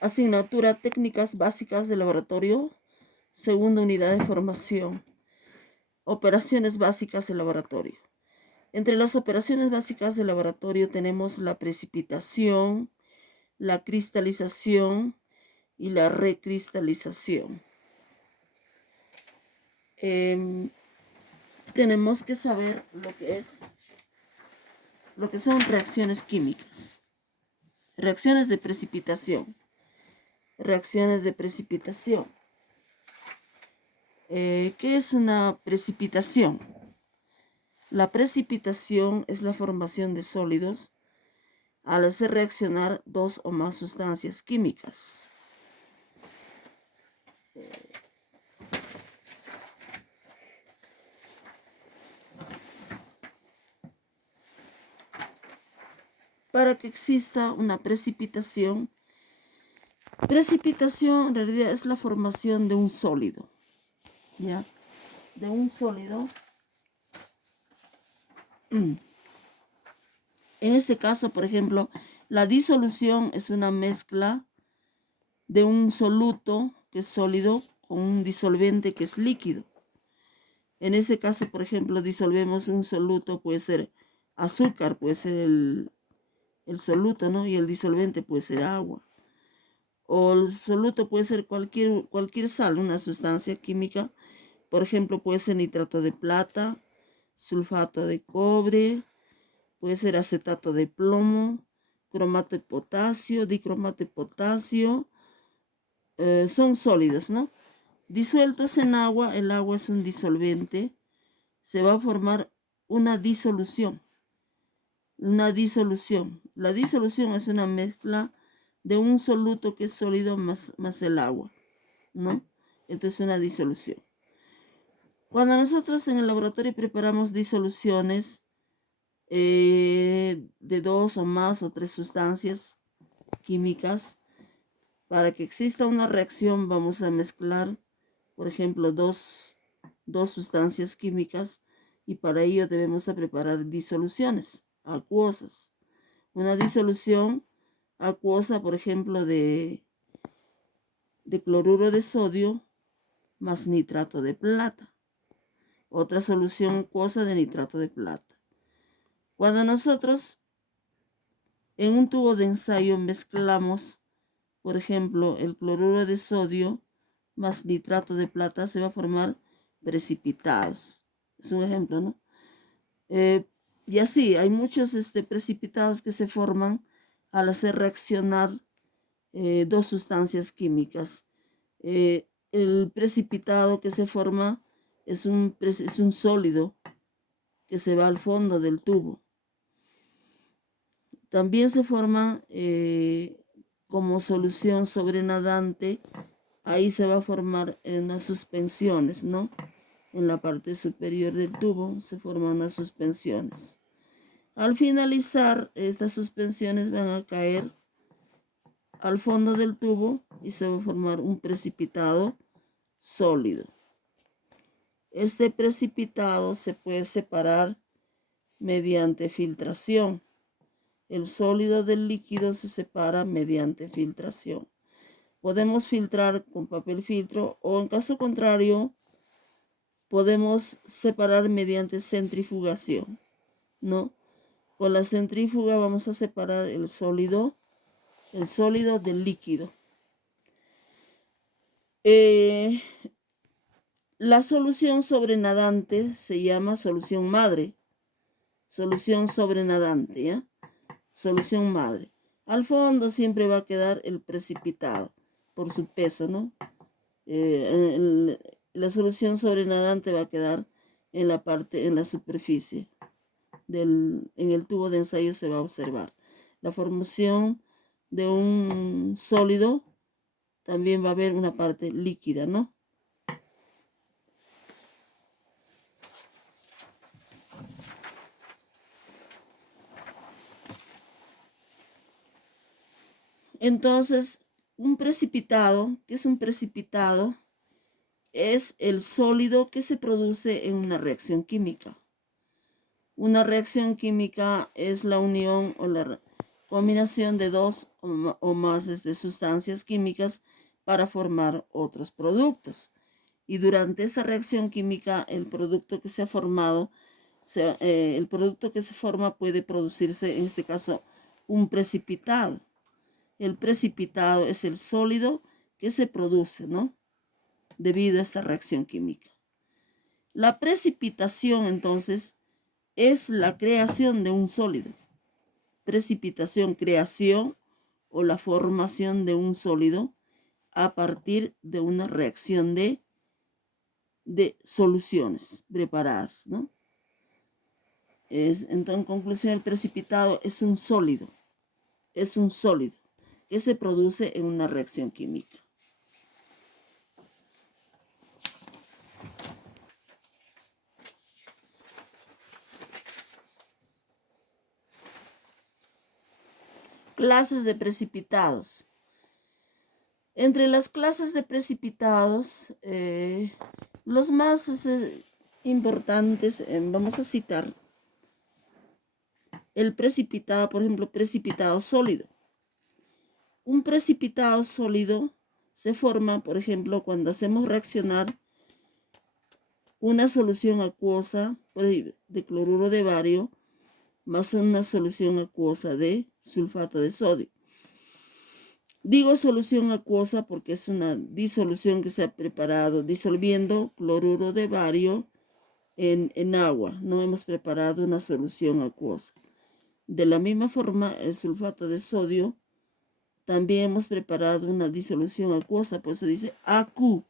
Asignatura Técnicas Básicas de Laboratorio, segunda unidad de formación. Operaciones básicas de laboratorio. Entre las operaciones básicas de laboratorio tenemos la precipitación, la cristalización y la recristalización. Tenemos que saber lo que son reacciones químicas. Reacciones de precipitación. Reacciones de precipitación. ¿Qué es una precipitación? La precipitación es la formación de sólidos al hacer reaccionar dos o más sustancias químicas. Para que exista una precipitación en realidad es la formación de un sólido, ¿ya? De un sólido. En este caso, por ejemplo, la disolución es una mezcla de un soluto que es sólido con un disolvente que es líquido. En ese caso, por ejemplo, disolvemos un soluto, puede ser azúcar, puede ser el soluto, ¿no? Y el disolvente puede ser agua. O el soluto puede ser cualquier sal, una sustancia química. Por ejemplo, puede ser nitrato de plata, sulfato de cobre, puede ser acetato de plomo, cromato de potasio, dicromato de potasio. Son sólidos, ¿no? Disueltos en agua, el agua es un disolvente, se va a formar una disolución. La disolución es una mezcla de un soluto que es sólido más el agua, ¿no? Esto es una disolución. Cuando nosotros en el laboratorio preparamos disoluciones de dos o más o tres sustancias químicas, para que exista una reacción vamos a mezclar, por ejemplo, dos sustancias químicas y para ello debemos preparar disoluciones acuosas. Una disolución acuosa, por ejemplo, de cloruro de sodio más nitrato de plata. Otra solución acuosa de nitrato de plata. Cuando nosotros en un tubo de ensayo mezclamos, por ejemplo, el cloruro de sodio más nitrato de plata, se va a formar precipitados. Es un ejemplo, ¿no? Y así, hay muchos precipitados que se forman al hacer reaccionar dos sustancias químicas. El precipitado que se forma es un sólido que se va al fondo del tubo. También se forma como solución sobrenadante, ahí se va a formar unas suspensiones, ¿no? En la parte superior del tubo se forman unas suspensiones. Al finalizar, estas suspensiones van a caer al fondo del tubo y se va a formar un precipitado sólido. Este precipitado se puede separar mediante filtración. El sólido del líquido se separa mediante filtración. Podemos filtrar con papel filtro o en caso contrario podemos separar mediante centrifugación, ¿no? Con la centrífuga vamos a separar el sólido del líquido. La solución sobrenadante se llama solución madre. Solución sobrenadante, ¿ya? Solución madre. Al fondo siempre va a quedar el precipitado por su peso, ¿no? La solución sobrenadante va a quedar en la superficie. En el tubo de ensayo se va a observar. La formación de un sólido también va a haber una parte líquida, ¿no? Entonces, un precipitado, ¿qué es un precipitado? Es el sólido que se produce en una reacción química. Una reacción química es la unión combinación de dos o más sustancias químicas para formar otros productos. Y durante esa reacción química, el producto que se ha formado, el producto que se forma puede producirse, en este caso, un precipitado. El precipitado es el sólido que se produce, ¿no? Debido a esta reacción química. La precipitación, entonces, es la creación de un sólido. Precipitación, creación o la formación de un sólido a partir de una reacción de soluciones preparadas, ¿no? Entonces, en conclusión, el precipitado es un sólido que se produce en una reacción química. Clases de precipitados. Entre las clases de precipitados, los más importantes, vamos a citar el precipitado, por ejemplo, precipitado sólido. Un precipitado sólido se forma, por ejemplo, cuando hacemos reaccionar una solución acuosa de cloruro de bario más una solución acuosa de sulfato de sodio. Digo solución acuosa porque es una disolución que se ha preparado disolviendo cloruro de bario en agua. No hemos preparado una solución acuosa. De la misma forma, el sulfato de sodio también hemos preparado una disolución acuosa, por eso dice AQ.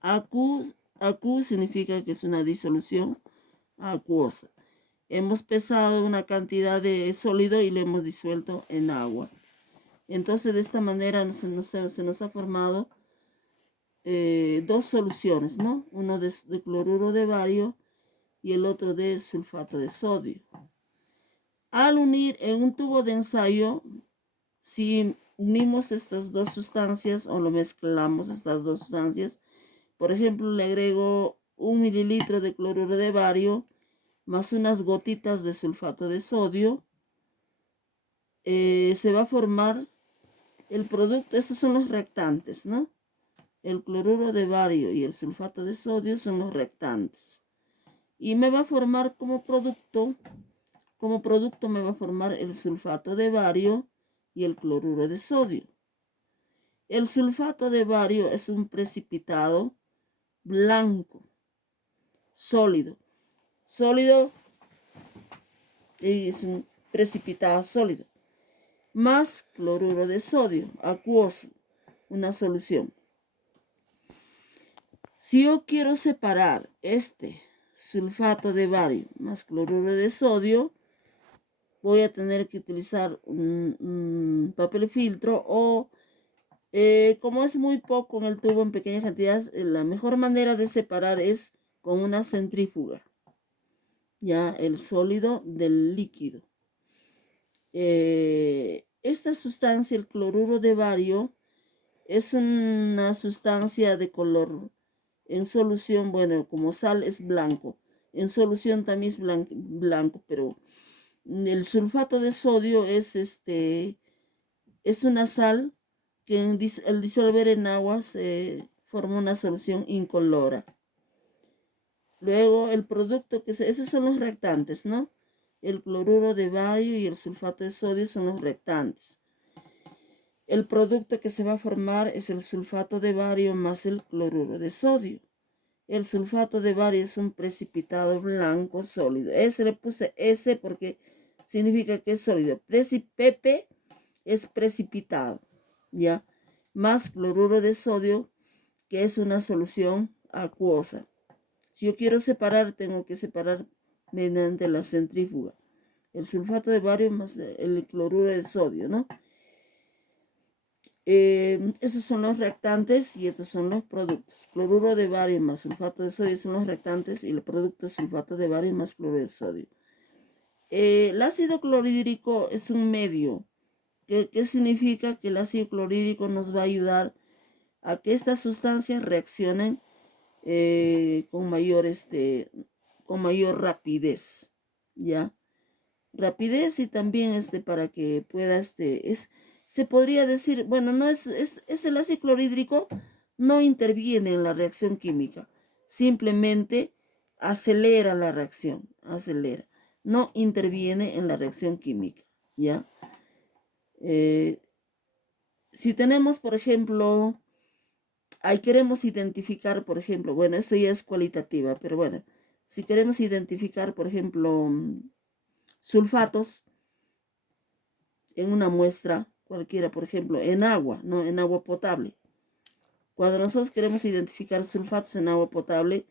AQ significa que es una disolución acuosa. Hemos pesado una cantidad de sólido y lo hemos disuelto en agua. Entonces, de esta manera se nos ha formado dos soluciones, ¿no? Uno de cloruro de bario y el otro de sulfato de sodio. Al unir en un tubo de ensayo, si unimos estas dos sustancias o lo mezclamos estas dos sustancias, por ejemplo, le agrego 1 mililitro de cloruro de bario más unas gotitas de sulfato de sodio, se va a formar el producto. Estos son los reactantes, ¿no? El cloruro de bario y el sulfato de sodio son los reactantes. Y me va a formar como producto me va a formar el sulfato de bario y el cloruro de sodio. El sulfato de bario es un precipitado blanco, sólido. Sólido es un precipitado sólido. Más cloruro de sodio, acuoso, una solución. Si yo quiero separar este sulfato de bario más cloruro de sodio, voy a tener que utilizar un papel filtro o como es muy poco en el tubo en pequeñas cantidades, la mejor manera de separar es con una centrífuga, ya el sólido del líquido. Esta sustancia, el cloruro de bario, es una sustancia de color en solución, bueno, como sal es blanco, en solución también es blanco, pero el sulfato de sodio es una sal que al disolver en agua se forma una solución incolora. Luego el producto esos son los reactantes, ¿no? El cloruro de bario y el sulfato de sodio son los reactantes. El producto que se va a formar es el sulfato de bario más el cloruro de sodio. El sulfato de bario es un precipitado blanco sólido. Ese le puse S porque significa que es sólido. PP es precipitado, ¿ya? Más cloruro de sodio, que es una solución acuosa. Si yo quiero separar, tengo que separar mediante la centrífuga. El sulfato de bario más el cloruro de sodio, ¿no? Esos son los reactantes y estos son los productos. Cloruro de bario más sulfato de sodio son los reactantes y el producto es sulfato de bario más cloruro de sodio. El ácido clorhídrico es un medio. ¿Qué significa? Que el ácido clorhídrico nos va a ayudar a que estas sustancias reaccionen con mayor rapidez, ¿ya? rapidez y también para que pueda, se podría decir, bueno, no es el ácido clorhídrico no interviene en la reacción química, simplemente acelera la reacción, acelera, no interviene en la reacción química, ¿ya? Si tenemos, por ejemplo, ahí queremos identificar, por ejemplo, bueno, esto ya es cualitativa, pero bueno, si queremos identificar, por ejemplo, sulfatos en una muestra cualquiera, por ejemplo, en agua, no en agua potable. Cuando nosotros queremos identificar sulfatos en agua potable,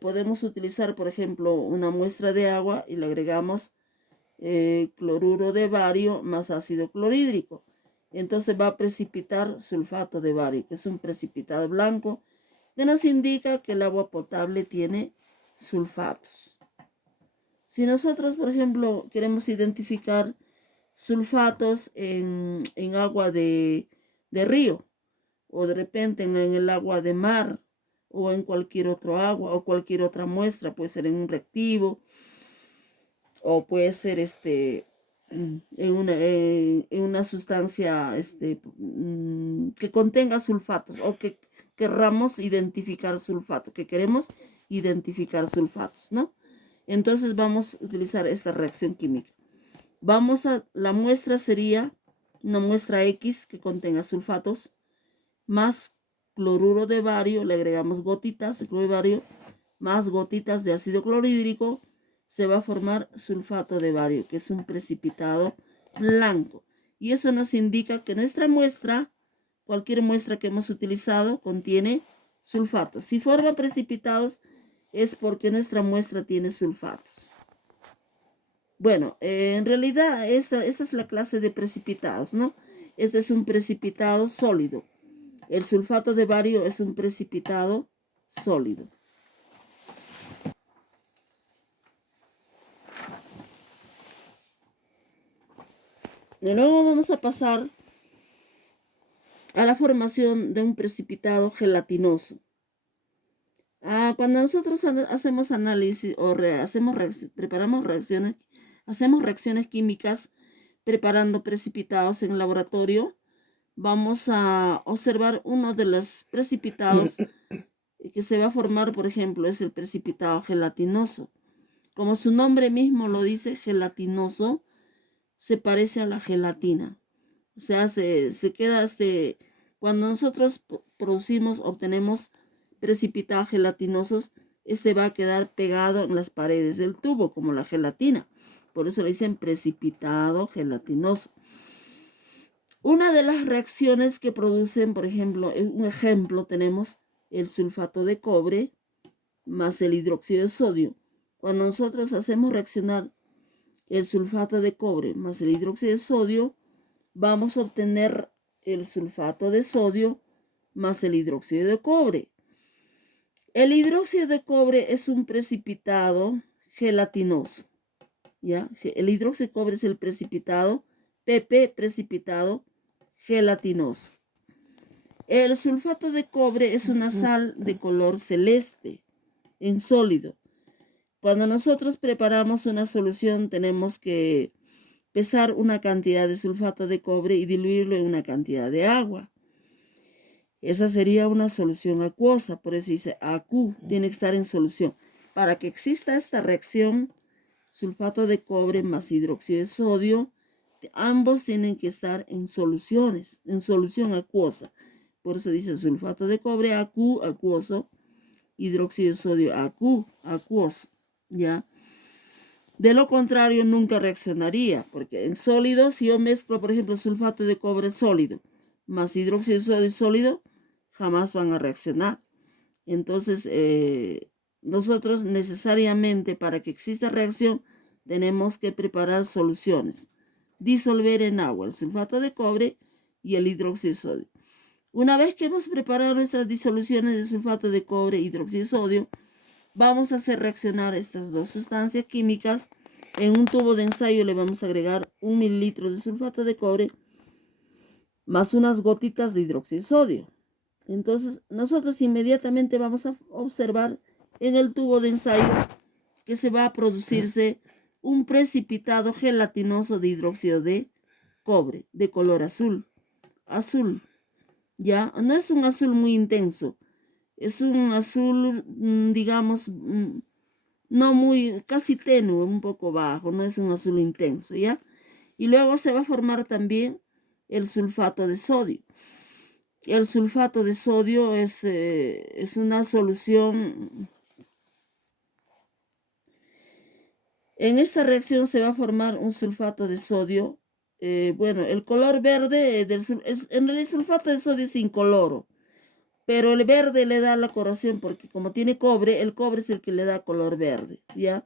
podemos utilizar, por ejemplo, una muestra de agua y le agregamos cloruro de bario más ácido clorhídrico. Entonces va a precipitar sulfato de bario, que es un precipitado blanco que nos indica que el agua potable tiene sulfatos. Si nosotros, por ejemplo, queremos identificar sulfatos en agua de río, o de repente en el agua de mar, o en cualquier otro agua, o cualquier otra muestra, puede ser en un reactivo, o puede ser en una sustancia que contenga sulfatos, o que querramos identificar sulfatos, que queremos identificar sulfatos, ¿no? Entonces vamos a utilizar esta reacción química. La muestra sería una muestra X que contenga sulfatos, más cloruro de bario, le agregamos gotitas de cloruro de bario, más gotitas de ácido clorhídrico, se va a formar sulfato de bario, que es un precipitado blanco. Y eso nos indica que nuestra muestra, cualquier muestra que hemos utilizado, contiene sulfatos. Si forma precipitados, es porque nuestra muestra tiene sulfatos. Bueno, en realidad esa es la clase de precipitados, ¿no? Este es un precipitado sólido. El sulfato de bario es un precipitado sólido. Y luego vamos a pasar a la formación de un precipitado gelatinoso. Cuando nosotros hacemos análisis o hacemos reacciones químicas preparando precipitados en el laboratorio, vamos a observar uno de los precipitados que se va a formar, por ejemplo, es el precipitado gelatinoso. Como su nombre mismo lo dice, gelatinoso, se parece a la gelatina. O sea, se queda cuando nosotros obtenemos precipitados gelatinosos, va a quedar pegado en las paredes del tubo, como la gelatina. Por eso le dicen precipitado gelatinoso. Una de las reacciones que producen, por ejemplo, un ejemplo tenemos el sulfato de cobre más el hidróxido de sodio. Cuando nosotros hacemos reaccionar el sulfato de cobre más el hidróxido de sodio, vamos a obtener el sulfato de sodio más el hidróxido de cobre. El hidróxido de cobre es un precipitado gelatinoso, ¿ya? El hidróxido de cobre es el precipitado, PP, precipitado gelatinoso. El sulfato de cobre es una sal de color celeste en sólido. Cuando nosotros preparamos una solución, tenemos que pesar una cantidad de sulfato de cobre y diluirlo en una cantidad de agua. Esa sería una solución acuosa, por eso dice AQ, tiene que estar en solución. Para que exista esta reacción, sulfato de cobre más hidróxido de sodio, ambos tienen que estar en soluciones, en solución acuosa. Por eso dice sulfato de cobre AQ, acuoso, hidróxido de sodio AQ, acuoso, ¿ya? De lo contrario, nunca reaccionaría, porque en sólido, si yo mezclo, por ejemplo, sulfato de cobre sólido más hidróxido de sodio sólido, jamás van a reaccionar. Entonces, nosotros necesariamente para que exista reacción, tenemos que preparar soluciones. Disolver en agua el sulfato de cobre y el hidróxido de sodio. Una vez que hemos preparado nuestras disoluciones de sulfato de cobre y hidróxido de sodio, vamos a hacer reaccionar estas dos sustancias químicas. En un tubo de ensayo le vamos a agregar 1 mililitro de sulfato de cobre más unas gotitas de hidróxido de sodio. Entonces, nosotros inmediatamente vamos a observar en el tubo de ensayo que se va a producirse un precipitado gelatinoso de hidróxido de cobre, de color azul. Azul, ¿ya? No es un azul muy intenso, es un azul, digamos, no muy, casi tenue, un poco bajo, no es un azul intenso, ¿ya? Y luego se va a formar también el sulfato de sodio. El sulfato de sodio es una solución. En esta reacción se va a formar un sulfato de sodio. Bueno, el color verde en realidad el sulfato de sodio es incoloro, pero el verde le da la coloración porque como tiene cobre, el cobre es el que le da color verde, ¿ya?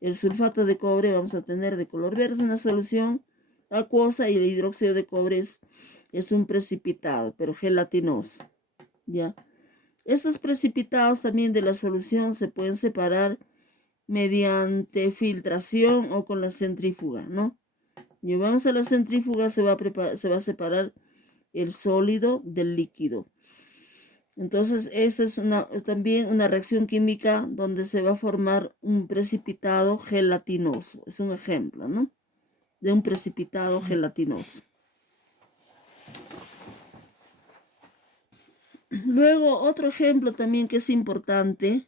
El sulfato de cobre vamos a tener de color verde, es una solución acuosa y el hidróxido de cobre es un precipitado, pero gelatinoso, ¿ya? Estos precipitados también de la solución se pueden separar mediante filtración o con la centrífuga, ¿no? Llevamos a la centrífuga, se va a separar el sólido del líquido. Entonces, esa es también una reacción química donde se va a formar un precipitado gelatinoso. Es un ejemplo, ¿no? De un precipitado gelatinoso. Luego, otro ejemplo también que es importante,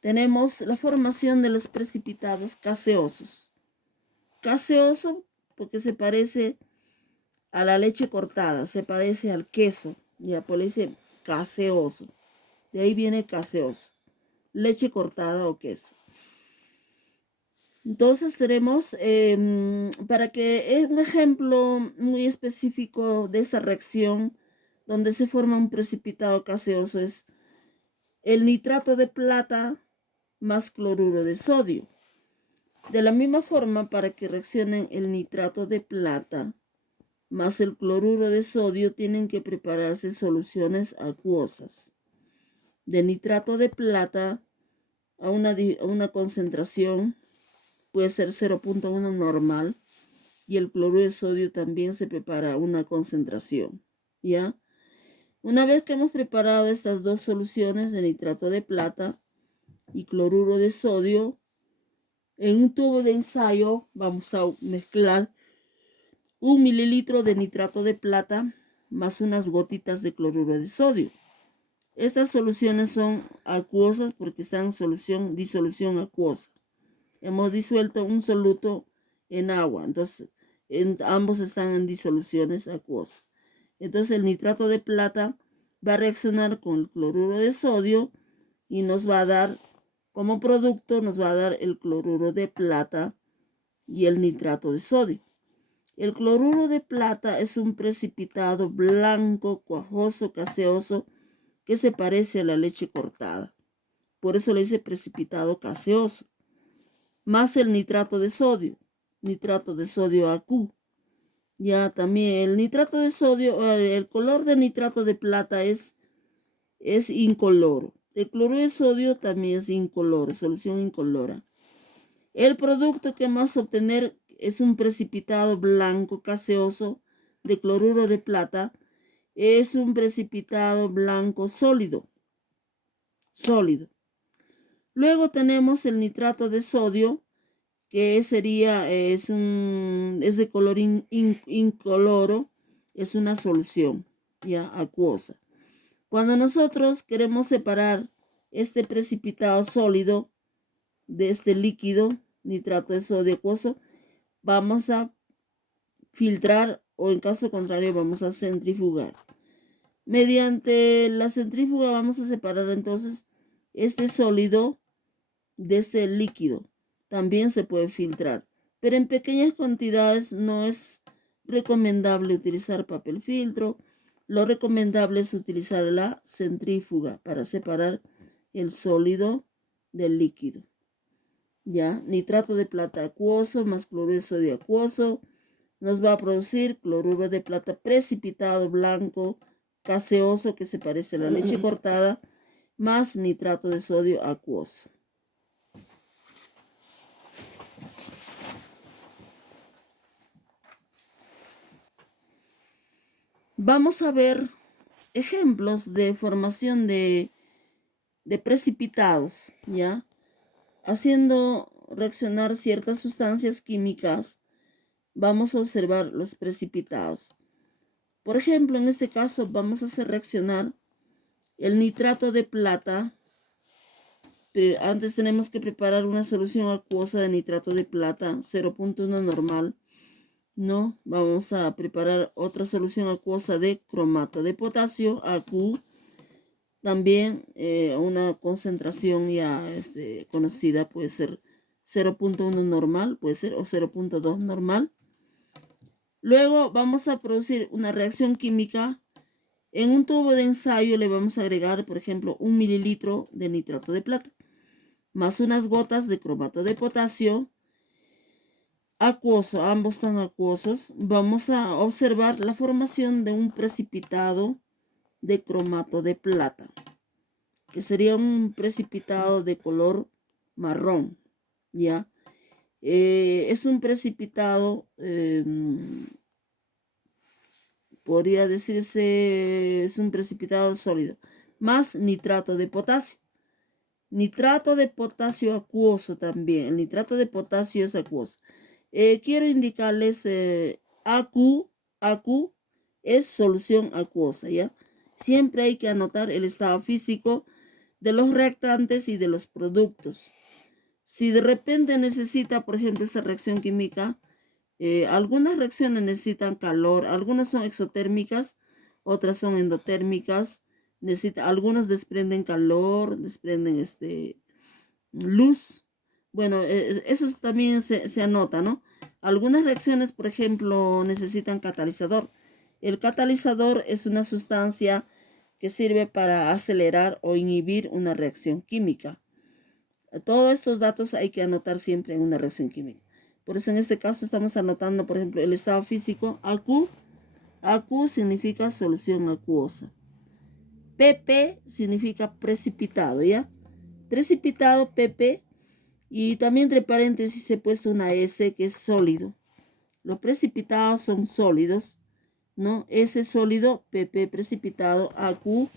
tenemos la formación de los precipitados gaseosos. Gaseoso porque se parece a la leche cortada, se parece al queso, ya por eso dice gaseoso. De ahí viene gaseoso, leche cortada o queso. Entonces tenemos, para que es un ejemplo muy específico de esa reacción donde se forma un precipitado gaseoso, es el nitrato de plata más cloruro de sodio. De la misma forma, para que reaccionen el nitrato de plata más el cloruro de sodio, tienen que prepararse soluciones acuosas. De nitrato de plata a una concentración puede ser 0.1 normal y el cloruro de sodio también se prepara a una concentración, ¿ya? Una vez que hemos preparado estas dos soluciones de nitrato de plata y cloruro de sodio, en un tubo de ensayo vamos a mezclar 1 mililitro de nitrato de plata más unas gotitas de cloruro de sodio. Estas soluciones son acuosas porque están en disolución acuosa. Hemos disuelto un soluto en agua, entonces ambos están en disoluciones acuosas. Entonces el nitrato de plata va a reaccionar con el cloruro de sodio y nos va a dar, como producto, nos va a dar el cloruro de plata y el nitrato de sodio. El cloruro de plata es un precipitado blanco, cuajoso, gaseoso, que se parece a la leche cortada. Por eso le dice precipitado gaseoso. Más el nitrato de sodio AQ. Ya también el nitrato de sodio, el color del nitrato de plata es incoloro. El cloruro de sodio también es incoloro, solución incolora. El producto que vamos a obtener es un precipitado blanco gaseoso de cloruro de plata. Es un precipitado blanco sólido. Luego tenemos el nitrato de sodio, que es de color incoloro, es una solución ya acuosa. Cuando nosotros queremos separar este precipitado sólido de este líquido, nitrato de sodio acuoso, vamos a filtrar o en caso contrario vamos a centrifugar. Mediante la centrífuga vamos a separar entonces este sólido de este líquido. También se puede filtrar, pero en pequeñas cantidades no es recomendable utilizar papel filtro. Lo recomendable es utilizar la centrífuga para separar el sólido del líquido. Ya, nitrato de plata acuoso más cloruro de sodio acuoso nos va a producir cloruro de plata precipitado blanco gaseoso que se parece a la leche cortada más nitrato de sodio acuoso. Vamos a ver ejemplos de formación de precipitados, ¿ya? Haciendo reaccionar ciertas sustancias químicas, vamos a observar los precipitados. Por ejemplo, en este caso vamos a hacer reaccionar el nitrato de plata. Pero antes tenemos que preparar una solución acuosa de nitrato de plata, 0.1 normal. No, vamos a preparar otra solución acuosa de cromato de potasio, AQ. También una concentración ya conocida, puede ser 0.1 normal, puede ser, o 0.2 normal. Luego vamos a producir una reacción química. En un tubo de ensayo le vamos a agregar, por ejemplo, 1 mililitro de nitrato de plata, más unas gotas de cromato de potasio acuoso, ambos están acuosos. Vamos a observar la formación de un precipitado de cromato de plata, que sería un precipitado de color marrón, ¿ya? Es un precipitado, podría decirse, es un precipitado sólido, más nitrato de potasio. Nitrato de potasio acuoso también. El nitrato de potasio es acuoso. Quiero indicarles AQ es solución acuosa, ¿ya? Siempre hay que anotar el estado físico de los reactantes y de los productos. Si de repente necesita, por ejemplo, esa reacción química, algunas reacciones necesitan calor, algunas son exotérmicas, otras son endotérmicas. Algunos desprenden calor, desprenden luz. Bueno, eso también se anota, ¿no? Algunas reacciones, por ejemplo, necesitan catalizador. El catalizador es una sustancia que sirve para acelerar o inhibir una reacción química. Todos estos datos hay que anotar siempre en una reacción química. Por eso en este caso estamos anotando, por ejemplo, el estado físico AQ. AQ significa solución acuosa. PP significa precipitado, ¿ya? Precipitado, PP. Y también entre paréntesis he puesto una S que es sólido. Los precipitados son sólidos, ¿no? S sólido, PP precipitado, AQ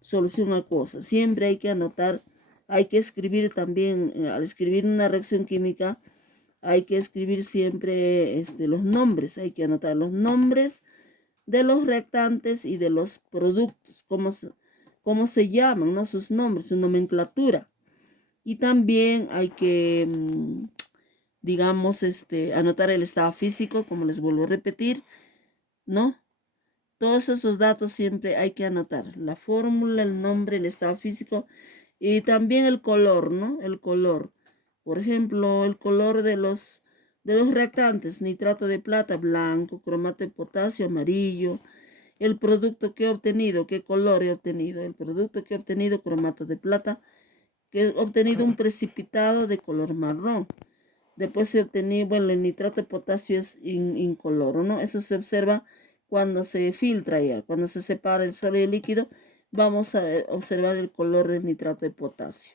solución acuosa. Siempre hay que anotar, hay que escribir también, al escribir una reacción química, hay que escribir siempre los nombres, hay que anotar los nombres de los reactantes y de los productos, cómo se llaman, ¿no? Sus nombres, su nomenclatura. Y también hay que, digamos, anotar el estado físico, como les vuelvo a repetir, ¿no? Todos esos datos siempre hay que anotar. La fórmula, el nombre, el estado físico y también el color, ¿no? El color. Por ejemplo, el color de los reactantes, nitrato de plata, blanco, cromato de potasio, amarillo. El producto que he obtenido, qué color he obtenido. El producto que he obtenido, cromato de plata, que he obtenido un precipitado de color marrón. Después he obtenido, bueno, el nitrato de potasio es incoloro, ¿no? Eso se observa cuando se filtra ya, cuando se separa el sólido y el líquido, vamos a observar el color del nitrato de potasio.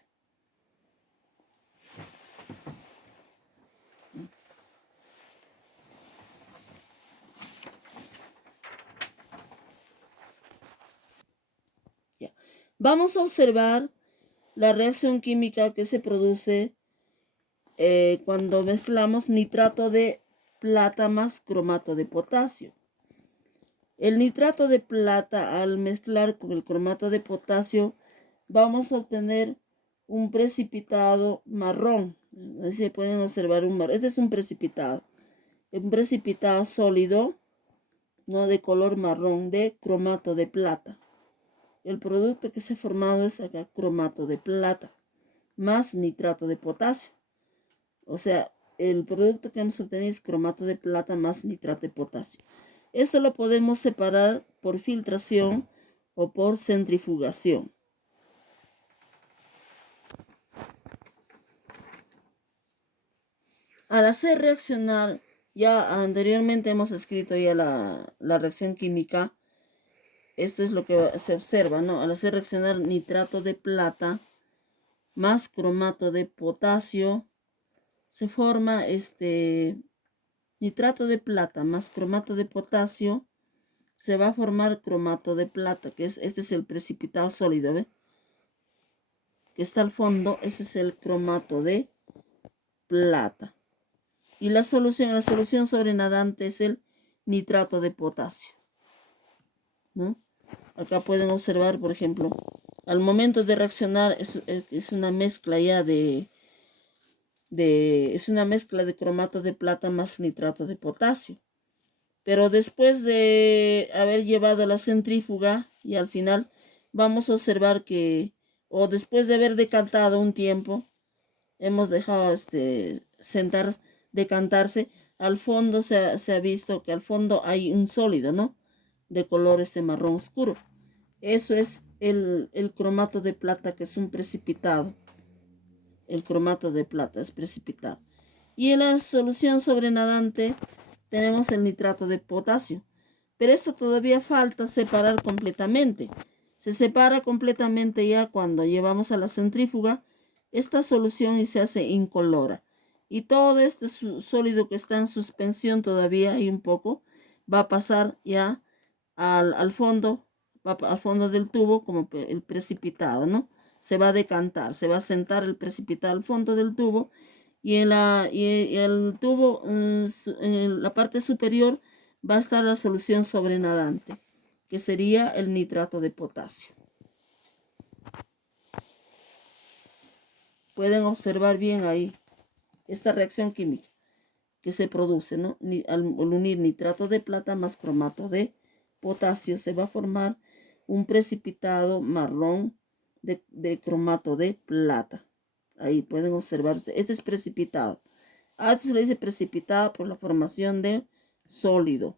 Ya. Vamos a observar la reacción química que se produce cuando mezclamos nitrato de plata más cromato de potasio. El nitrato de plata, al mezclar con el cromato de potasio, vamos a obtener un precipitado marrón. Ahí se pueden observar un marrón. Este es un precipitado sólido, no de color marrón, de cromato de plata. El producto que se ha formado es acá cromato de plata más nitrato de potasio. O sea, el producto que hemos obtenido es cromato de plata más nitrato de potasio. Esto lo podemos separar por filtración o por centrifugación. Al hacer reaccionar, ya anteriormente hemos escrito ya la reacción química. Esto es lo que se observa, ¿no? Al hacer reaccionar nitrato de plata más cromato de potasio, se forma nitrato de plata más cromato de potasio, se va a formar cromato de plata, que este es el precipitado sólido, ¿ve? Que está al fondo, ese es el cromato de plata. Y la solución sobrenadante es el nitrato de potasio, ¿no? Acá pueden observar, por ejemplo, al momento de reaccionar es una mezcla ya es una mezcla de cromato de plata más nitrato de potasio. Pero después de haber llevado a la centrífuga y al final vamos a observar que, o después de haber decantado un tiempo, hemos dejado decantarse, al fondo se ha visto que al fondo hay un sólido, ¿no? De color marrón oscuro. Eso es el cromato de plata, que es un precipitado. El cromato de plata es precipitado. Y en la solución sobrenadante tenemos el nitrato de potasio. Pero esto todavía falta separar completamente. Se separa completamente ya cuando llevamos a la centrífuga esta solución y se hace incolora. Y todo este sólido que está en suspensión todavía hay un poco, va a pasar ya al fondo, al fondo del tubo como el precipitado, ¿no? Se va a decantar, se va a sentar el precipitado al fondo del tubo y el tubo, en la parte superior, va a estar la solución sobrenadante, que sería el nitrato de potasio. Pueden observar bien ahí esta reacción química que se produce, ¿no? Al unir nitrato de plata más cromato de potasio se va a formar un precipitado marrón de cromato de plata. Ahí pueden observar, este es precipitado. Se le dice precipitado por la formación de sólido.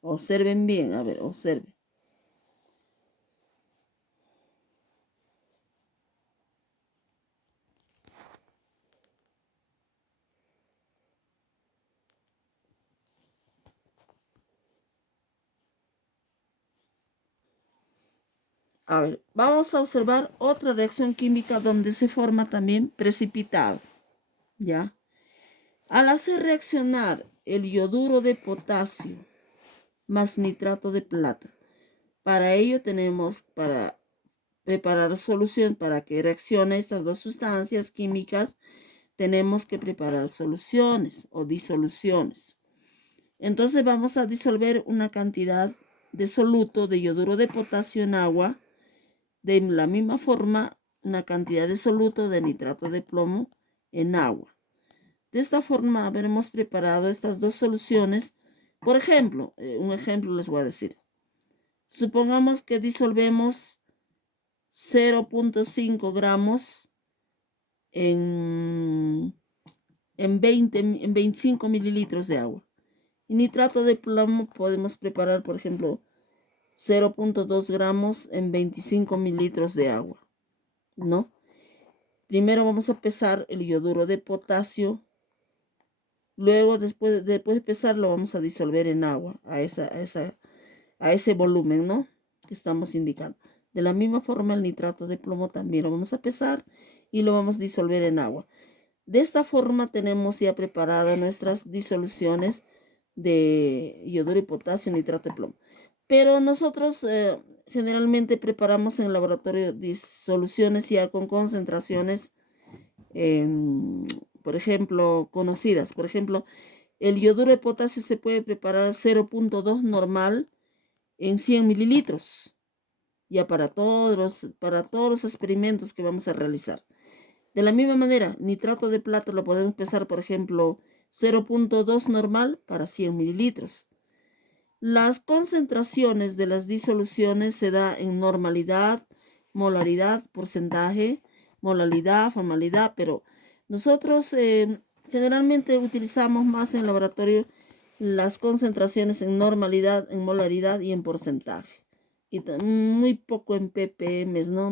Observen bien, a ver, observen. A ver, vamos a observar otra reacción química donde se forma también precipitado, ¿ya? Al hacer reaccionar el yoduro de potasio más nitrato de plata, para ello tenemos, para preparar solución, para que reaccione estas dos sustancias químicas, tenemos que preparar soluciones o disoluciones. Entonces vamos a disolver una cantidad de soluto de yoduro de potasio en agua. De la misma forma, una cantidad de soluto de nitrato de plomo en agua. De esta forma habremos preparado estas dos soluciones. Por ejemplo, un ejemplo les voy a decir. Supongamos que disolvemos 0.5 gramos en 25 mililitros de agua. Y nitrato de plomo podemos preparar, por ejemplo, 0.2 gramos en 25 mililitros de agua, ¿no? Primero vamos a pesar el yoduro de potasio. Luego, después de pesarlo, vamos a disolver en agua a ese volumen, ¿no? Que estamos indicando. De la misma forma, el nitrato de plomo también lo vamos a pesar y lo vamos a disolver en agua. De esta forma tenemos ya preparadas nuestras disoluciones de yoduro y potasio, nitrato de plomo. Pero nosotros generalmente preparamos en el laboratorio disoluciones ya con concentraciones, por ejemplo, conocidas. Por ejemplo, el yoduro de potasio se puede preparar 0.2 normal en 100 mililitros, ya para todos los experimentos que vamos a realizar. De la misma manera, nitrato de plata lo podemos pesar, por ejemplo, 0.2 normal para 100 mililitros. Las concentraciones de las disoluciones se da en normalidad, molaridad, porcentaje, molalidad, formalidad, pero nosotros generalmente utilizamos más en el laboratorio las concentraciones en normalidad, en molaridad y en porcentaje. Y muy poco en ppm, ¿no?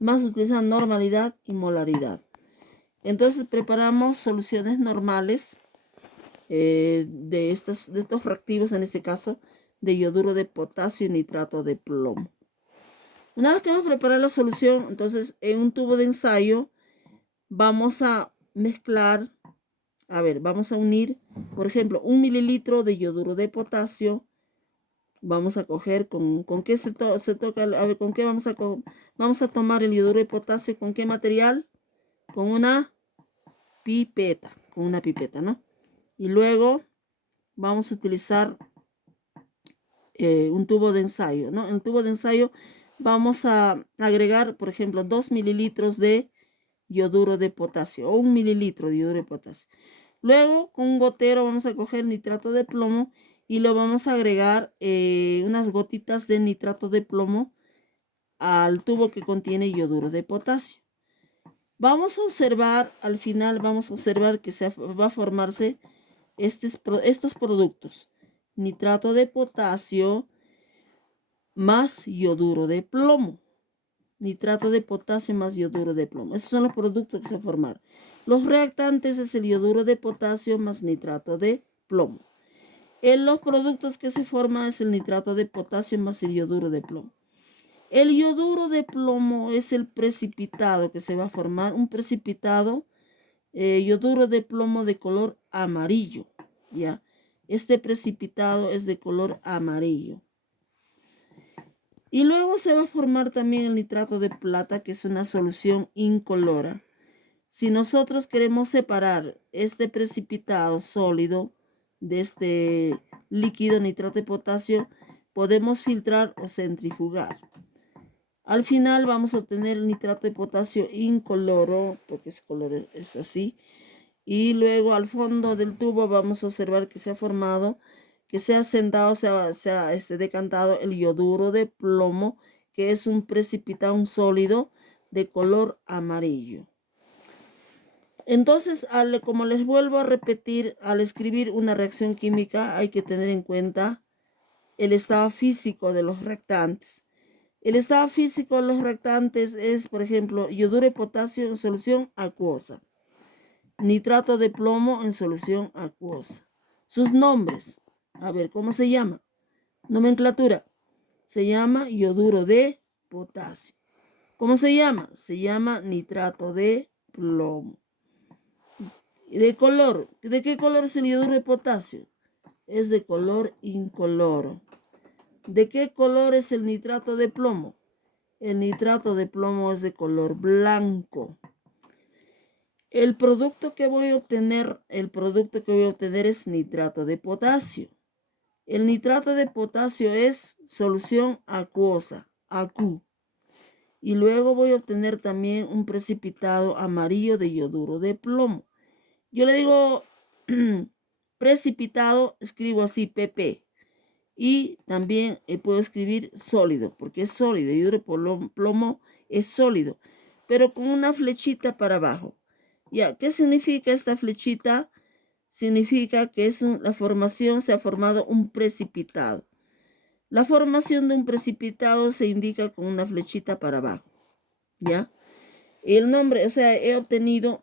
Más utilizan normalidad y molaridad. Entonces preparamos soluciones normales de estos reactivos, en este caso de yoduro de potasio y nitrato de plomo. Una vez que hemos preparado la solución, entonces en un tubo de ensayo vamos a mezclar, vamos a unir, por ejemplo, 1 mililitro de yoduro de potasio. Vamos a coger con qué se toca, a ver, con qué vamos a tomar el yoduro de potasio, con qué material, con una pipeta, con una pipeta, ¿no? Y luego vamos a utilizar un tubo de ensayo, ¿no? En el tubo de ensayo vamos a agregar, por ejemplo, 2 mililitros de yoduro de potasio o 1 mililitro de yoduro de potasio. Luego, con un gotero vamos a coger nitrato de plomo y lo vamos a agregar unas gotitas de nitrato de plomo al tubo que contiene yoduro de potasio. Vamos a observar, al final vamos a observar que va a formarse estos productos. Nitrato de potasio más yoduro de plomo. Nitrato de potasio más yoduro de plomo. Esos son los productos que se forman. Los reactantes es el yoduro de potasio más nitrato de plomo. En los productos que se forman es el nitrato de potasio más el yoduro de plomo. El yoduro de plomo es el precipitado que se va a formar, un precipitado yoduro de plomo de color amarillo, ¿ya? Este precipitado es de color amarillo. Y luego se va a formar también el nitrato de plata, que es una solución incolora. Si nosotros queremos separar este precipitado sólido de este líquido nitrato de potasio, podemos filtrar o centrifugar. Al final vamos a obtener el nitrato de potasio incoloro, porque ese color es así. Y luego al fondo del tubo vamos a observar que se ha formado, que se ha sentado, se ha decantado el yoduro de plomo, que es un precipitado, un sólido de color amarillo. Entonces, como les vuelvo a repetir, al escribir una reacción química hay que tener en cuenta el estado físico de los reactantes. El estado físico de los reactantes es, por ejemplo, yoduro de potasio en solución acuosa, nitrato de plomo en solución acuosa. Sus nombres, a ver, ¿cómo se llama? Nomenclatura, se llama yoduro de potasio. ¿Cómo se llama? Se llama nitrato de plomo. De color, ¿de qué color es el yoduro de potasio? Es de color incoloro. ¿De qué color es el nitrato de plomo? El nitrato de plomo es de color blanco. El producto que voy a obtener es nitrato de potasio. El nitrato de potasio es solución acuosa, AQ. Y luego voy a obtener también un precipitado amarillo de yoduro de plomo. Yo le digo precipitado, escribo así PP. Y también puedo escribir sólido, porque es sólido. El yoduro de plomo es sólido, pero con una flechita para abajo. Ya, ¿qué significa esta flechita? Significa que la formación, se ha formado un precipitado. La formación de un precipitado se indica con una flechita para abajo. ¿Ya? El nombre, o sea, he obtenido